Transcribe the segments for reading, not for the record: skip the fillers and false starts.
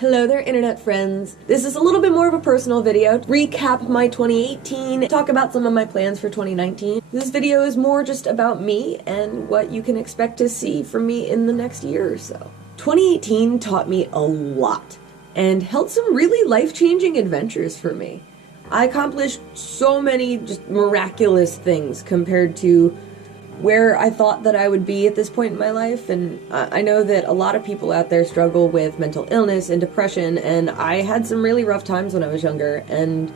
Hello there, internet friends. This is a little bit more of a personal video. Recap my 2018, talk about some of my plans for 2019. This video is more just about me and what you can expect to see from me in the next year or so. 2018 taught me a lot and held some really life-changing adventures for me. I accomplished so many just miraculous things compared to where I thought that I would be at this point in my life, and I know that a lot of people out there struggle with mental illness and depression, and I had some really rough times when I was younger, and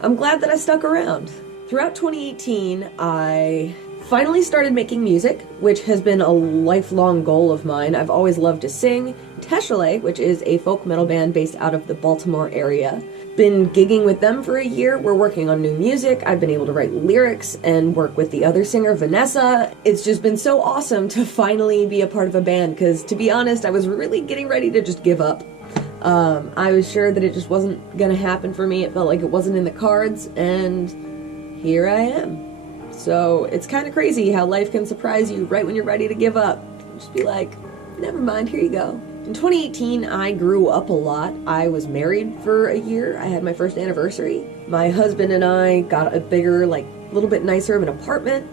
I'm glad that I stuck around. Throughout 2018, I finally started making music, which has been a lifelong goal of mine. I've always loved to sing. Teshaleh, which is a folk metal band based out of the Baltimore area. Been gigging with them for a year. We're working on new music. I've been able to write lyrics and work with the other singer, Vanessa. It's just been so awesome to finally be a part of a band, because to be honest, I was really getting ready to just give up. I was sure that it just wasn't gonna happen for me. It felt like it wasn't in the cards, and here I am. So it's kind of crazy how life can surprise you right when you're ready to give up. Just be like, never mind, here you go. In 2018, I grew up a lot. I was married for a year. I had my first anniversary. My husband and I got a bigger, a little bit nicer of an apartment,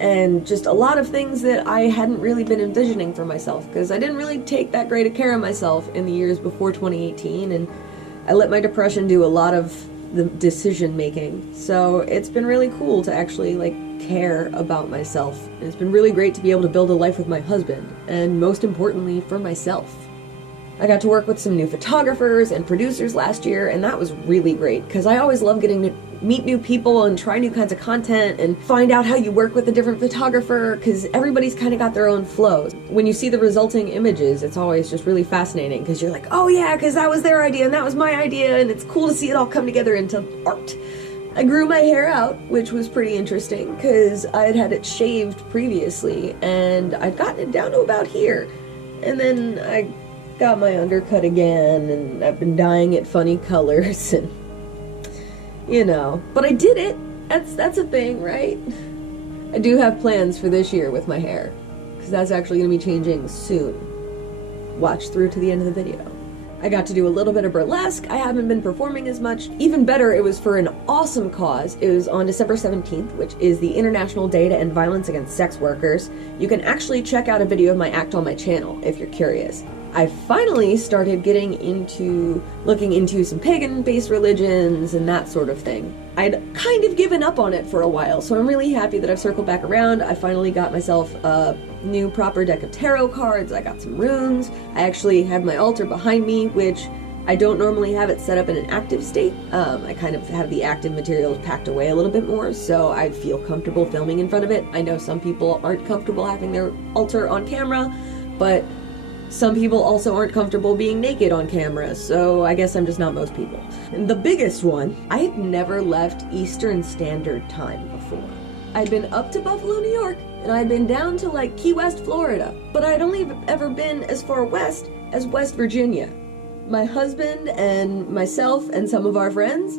and just a lot of things that I hadn't really been envisioning for myself, because I didn't really take that great a care of myself in the years before 2018, and I let my depression do a lot of the decision making. So it's been really cool to actually care about myself. And it's been really great to be able to build a life with my husband, and most importantly for myself. I got to work with some new photographers and producers last year, and that was really great, because I always love getting to meet new people and try new kinds of content and find out how you work with a different photographer, because everybody's kind of got their own flows. When you see the resulting images, it's always just really fascinating, because you're like, oh yeah, because that was their idea and that was my idea, and it's cool to see it all come together into art. I grew my hair out, which was pretty interesting, because I had had it shaved previously, and I'd gotten it down to about here. And then I got my undercut again, and I've been dyeing it funny colors, and but I did it. That's a thing, right? I do have plans for this year with my hair, because that's actually going to be changing soon. Watch through to the end of the video. I got to do a little bit of burlesque. I haven't been performing as much. Even better, it was for an awesome cause. It was on December 17th, which is the International Day to End Violence Against Sex Workers. You can actually check out a video of my act on my channel if you're curious. I finally started getting into looking into some pagan-based religions and that sort of thing. I'd kind of given up on it for a while, so I'm really happy that I've circled back around. I finally got myself a new proper deck of tarot cards. I got some runes. I actually have my altar behind me, which I don't normally have it set up in an active state. I kind of have the active materials packed away a little bit more, so I feel comfortable filming in front of it. I know some people aren't comfortable having their altar on camera, but some people also aren't comfortable being naked on camera, so I guess I'm just not most people. And the biggest one, I had never left Eastern Standard Time before. I'd been up to Buffalo, New York, and I'd been down to Key West, Florida, but I'd only ever been as far west as West Virginia. My husband and myself and some of our friends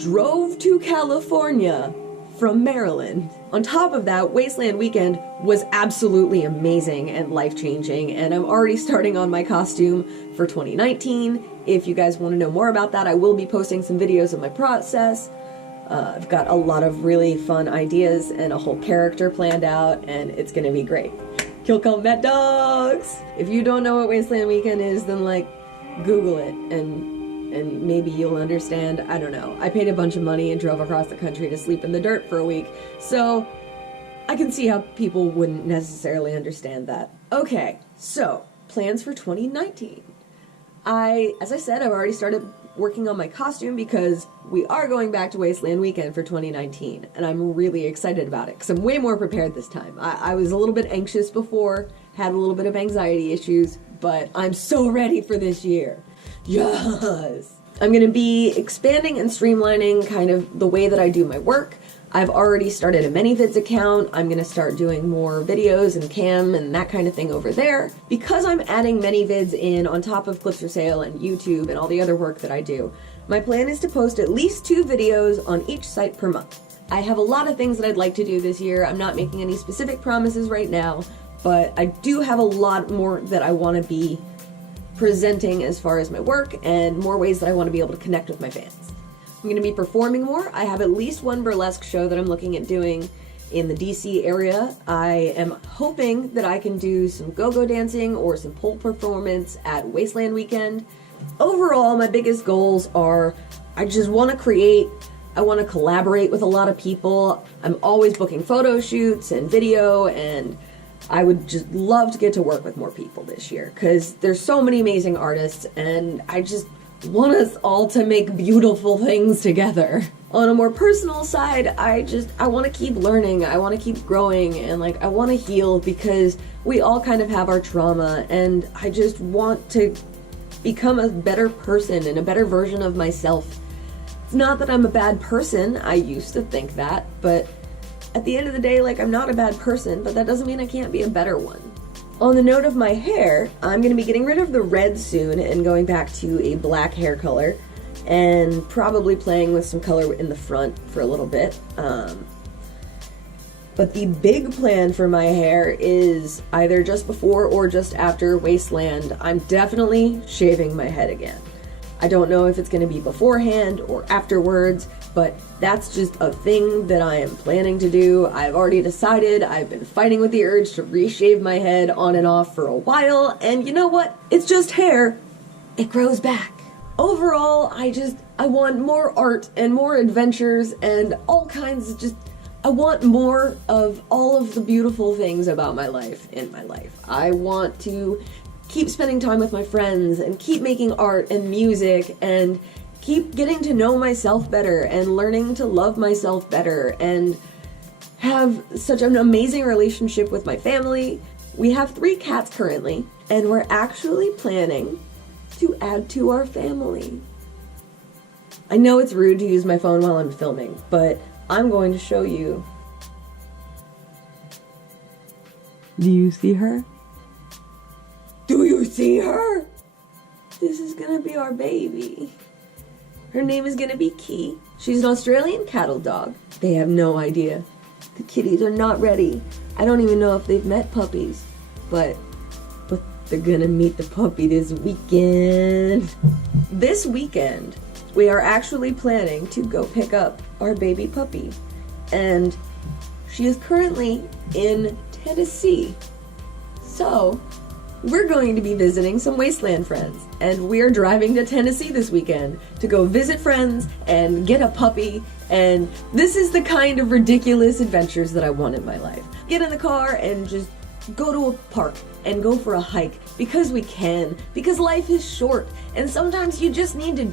drove to California from Maryland. On top of that, Wasteland Weekend was absolutely amazing and life-changing, and I'm already starting on my costume for 2019. If you guys want to know more about that, I will be posting some videos of my process. I've got a lot of really fun ideas and a whole character planned out, and it's gonna be great. Kill combat dogs! If you don't know what Wasteland Weekend is, then Google it and maybe you'll understand. I don't know. I paid a bunch of money and drove across the country to sleep in the dirt for a week, so I can see how people wouldn't necessarily understand that. Okay, so plans for 2019. As I said, I've already started working on my costume, because we are going back to Wasteland Weekend for 2019, and I'm really excited about it, because I'm way more prepared this time. I was a little bit anxious before, had a little bit of anxiety issues, but I'm so ready for this year. Yes! I'm going to be expanding and streamlining kind of the way that I do my work. I've already started a ManyVids account. I'm going to start doing more videos and cam and that kind of thing over there. Because I'm adding ManyVids in on top of Clips for Sale and YouTube and all the other work that I do, my plan is to post at least 2 videos on each site per month. I have a lot of things that I'd like to do this year. I'm not making any specific promises right now, but I do have a lot more that I want to be presenting as far as my work and more ways that I want to be able to connect with my fans. I'm going to be performing more. I have at least one burlesque show that I'm looking at doing in the DC area. I am hoping that I can do some go-go dancing or some pole performance at Wasteland Weekend. Overall, my biggest goals are I just want to create, I want to collaborate with a lot of people. I'm always booking photo shoots and video, and I would just love to get to work with more people this year because there's so many amazing artists, and I just want us all to make beautiful things together. On a more personal side, I want to keep learning, I want to keep growing, and like I want to heal because we all kind of have our trauma, and I just want to become a better person and a better version of myself. It's not that I'm a bad person, I used to think that, but at the end of the day, like, I'm not a bad person, but that doesn't mean I can't be a better one. On the note of my hair, I'm going to be getting rid of the red soon and going back to a black hair color and probably playing with some color in the front for a little bit. But the big plan for my hair is either just before or just after Wasteland, I'm definitely shaving my head again. I don't know if it's going to be beforehand or afterwards, but that's just a thing that I am planning to do. I've already decided. I've been fighting with the urge to reshave my head on and off for a while, and you know what? It's just hair. It grows back. Overall, I want more art and more adventures and all kinds of I want more of all of the beautiful things about my life in my life. I want to keep spending time with my friends and keep making art and music and keep getting to know myself better and learning to love myself better and have such an amazing relationship with my family. We have 3 cats currently, and we're actually planning to add to our family. I know it's rude to use my phone while I'm filming, but I'm going to show you. Do you see her? Do you see her? This is gonna be our baby. Her name is gonna be Key. She's an Australian cattle dog. They have no idea. The kitties are not ready. I don't even know if they've met puppies, but they're gonna meet the puppy this weekend. This weekend, we are actually planning to go pick up our baby puppy, and she is currently in Tennessee. So, we're going to be visiting some Wasteland friends, and we're driving to Tennessee this weekend to go visit friends and get a puppy, and this is the kind of ridiculous adventures that I want in my life. Get in the car and just go to a park and go for a hike because we can, because life is short, and sometimes you just need to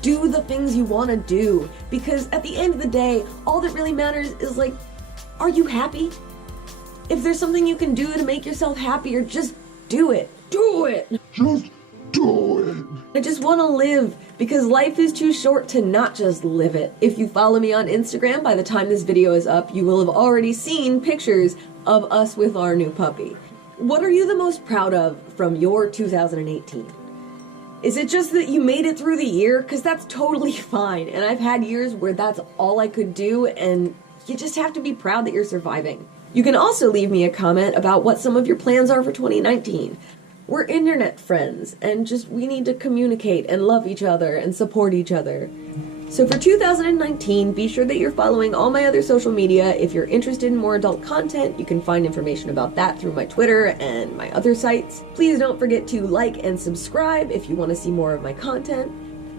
do the things you want to do, because at the end of the day, all that really matters is, like, are you happy? If there's something you can do to make yourself happier, just do it. Do it! Just do it! I just want to live, because life is too short to not just live it. If you follow me on Instagram, by the time this video is up, you will have already seen pictures of us with our new puppy. What are you the most proud of from your 2018? Is it just that you made it through the year? Because that's totally fine, and I've had years where that's all I could do, and you just have to be proud that you're surviving. You can also leave me a comment about what some of your plans are for 2019. We're internet friends, and we need to communicate and love each other and support each other. So for 2019, be sure that you're following all my other social media. If you're interested in more adult content, you can find information about that through my Twitter and my other sites. Please don't forget to like and subscribe if you want to see more of my content.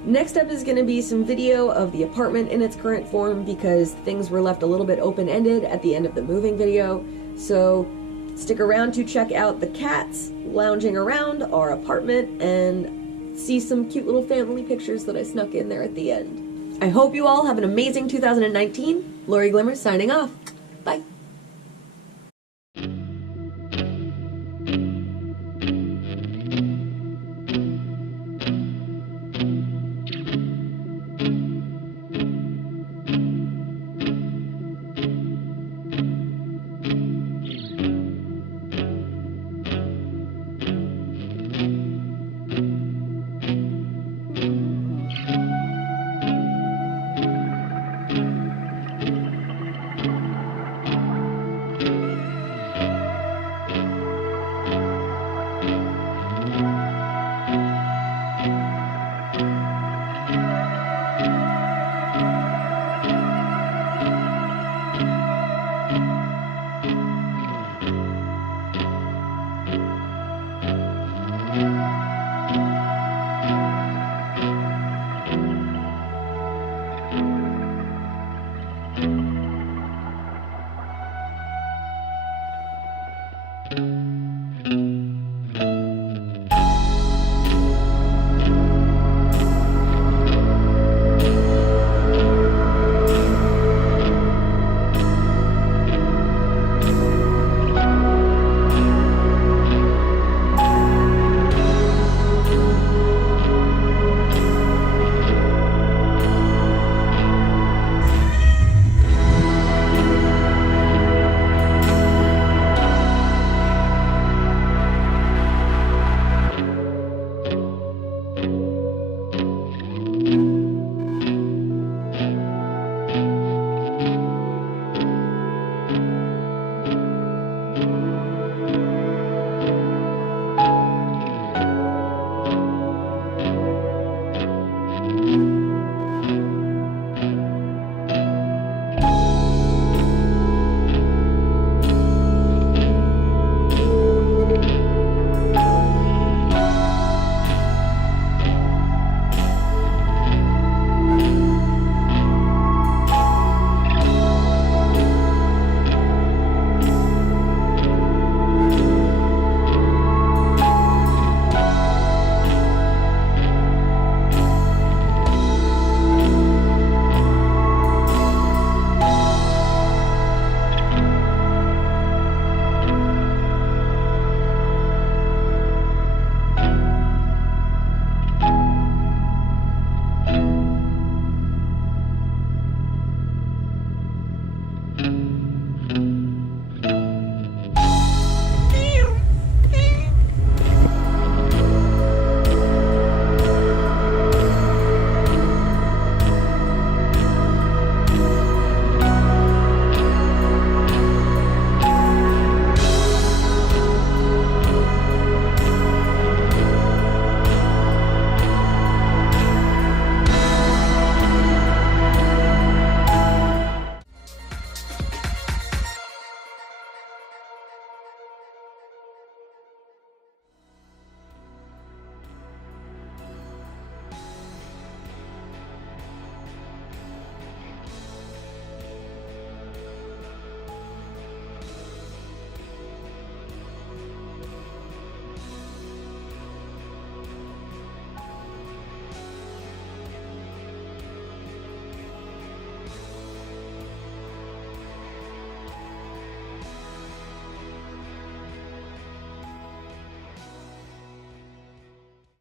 Next up is going to be some video of the apartment in its current form, because things were left a little bit open-ended at the end of the moving video. So stick around to check out the cats lounging around our apartment and see some cute little family pictures that I snuck in there at the end. I hope you all have an amazing 2019. Lori Glimmer signing off.